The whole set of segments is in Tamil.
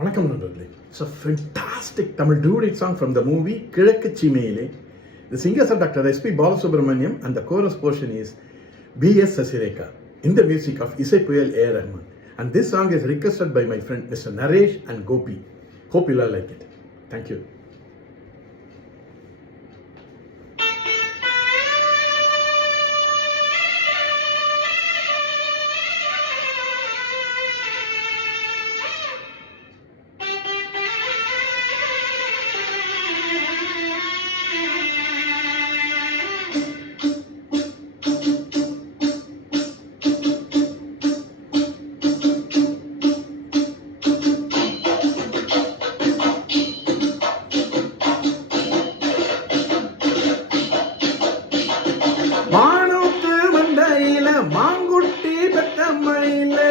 வணக்கம் நண்பர்களே. It's a fantastic Tamil duet song from the movie கிழக்கு சீமையிலே. The singers are Dr. S.P. Balasubramaniam and the chorus portion is B.S. Sasireka in the music of Isai Puyal A. Rahman. And this song is requested by my friend Mr. Naresh and Gopi. Hope you all like it. Thank you. மானூத்து மண்டையில மாங்குட்டி பெத்தம்மையிலே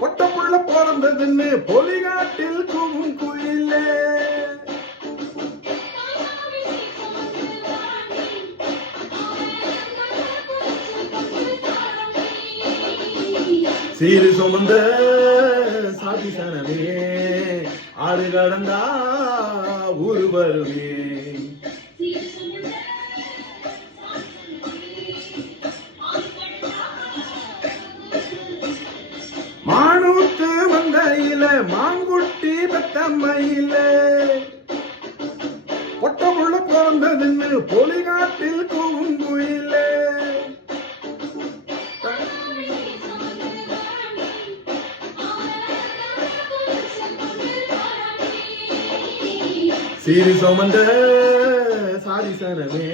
பொட்டப்புள்ள பிறந்ததுன்னு பொலிகாட்டில் கூவும் குயிலே சீரு சுமந்த சாதி சனமே ஆறு கடந்தா ஊரு வருவே மானூத்து மந்தையில மாங்குட்டி பெத்தம்மையில பொட்டமுள்ள பிறந்ததுன்னு பொலிகாட்டில் கூவும் குயிலே சீரி சுமந்த சாதிசனமே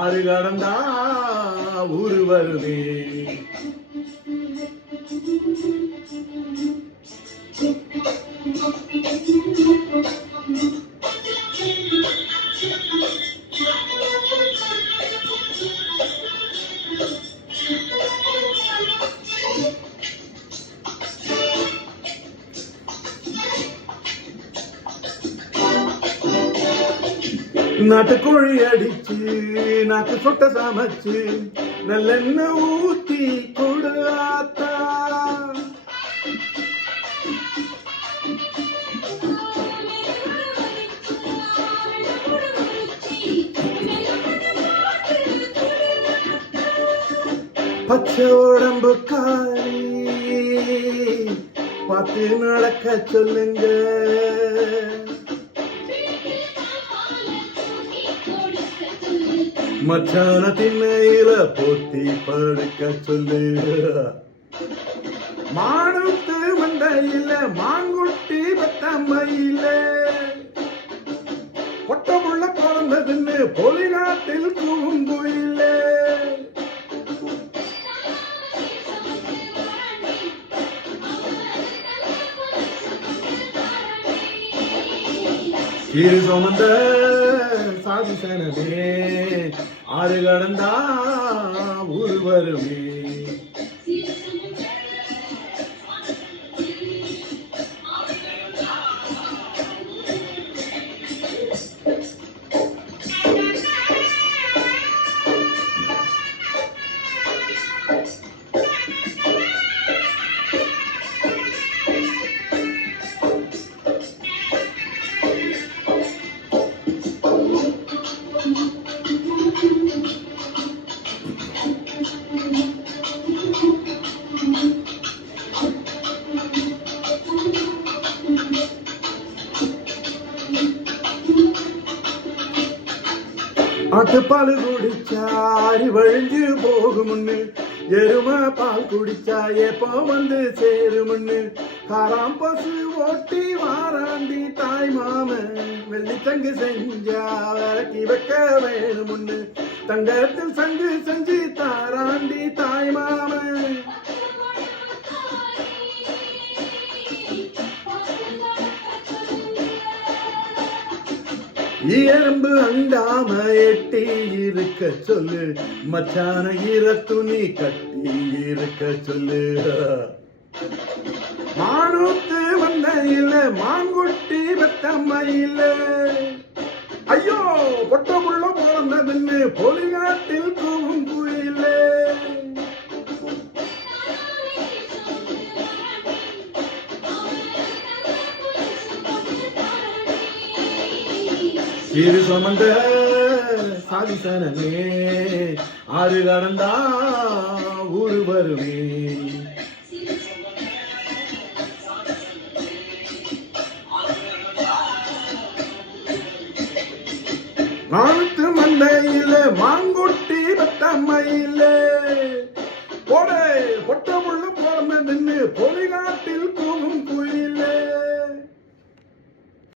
ஆறு கடந்தா ஊரு வருவே நாட்டுக்கோழி அடிச்சு நாக்கு சொட்ட சமைச்சு நல்லெண்ணெய் ஊத்தி கொடு ஆத்தா பச்சை உடம்பு காரி பார்த்து நடக்க சொல்லுங்க மச்சான திண்ணையில போத்தி படுக்க சொல்லு மானூத்து மண்டையில மாங்குட்டி பெத்தம்மையில பொட்டமுள்ள பிறந்ததுன்னு பொலிகாட்டில் கூங்குயிலே சீரு சுமந்த சாதிசனமே ஆறு கடந்தா ஊரு வருமே ஆட்டுப்பால் குடிச்சா அரி வழிஞ்சு போகுமுன்னு எருமை பால் குடிச்சா எப்போ வந்து சேருமுன்னு காராம் பசு ஓட்டி வாராண்டி தாய் மாமன் வெள்ளித்தங்கு செஞ்சா விளக்கி வைக்க வேணுமுன்னு தங்கத்தில் சங்கு செஞ்சு தாராண்டி தாய் மாமன் எறும்பு அண்டாம எட்டி இருக்க சொல்லு மச்சான ஈர துணி கட்டி இருக்க சொல்லு மானூத்து மண்டையில மாங்குட்டி பெத்தம்மையில ஐயோ பொட்டமுள்ள பிறந்ததுன்னு பொலிகாட்டில் கூவும் குயிலே சீரு சுமந்த சாதிசனமே ஆறு கடந்தா ஊரு வருமே. நானூத்து மண்டையில மாங்கொட்டி பத்தம்மையில போட பொட்டமுள்ள போறம நின்று பொலிகாட்டில்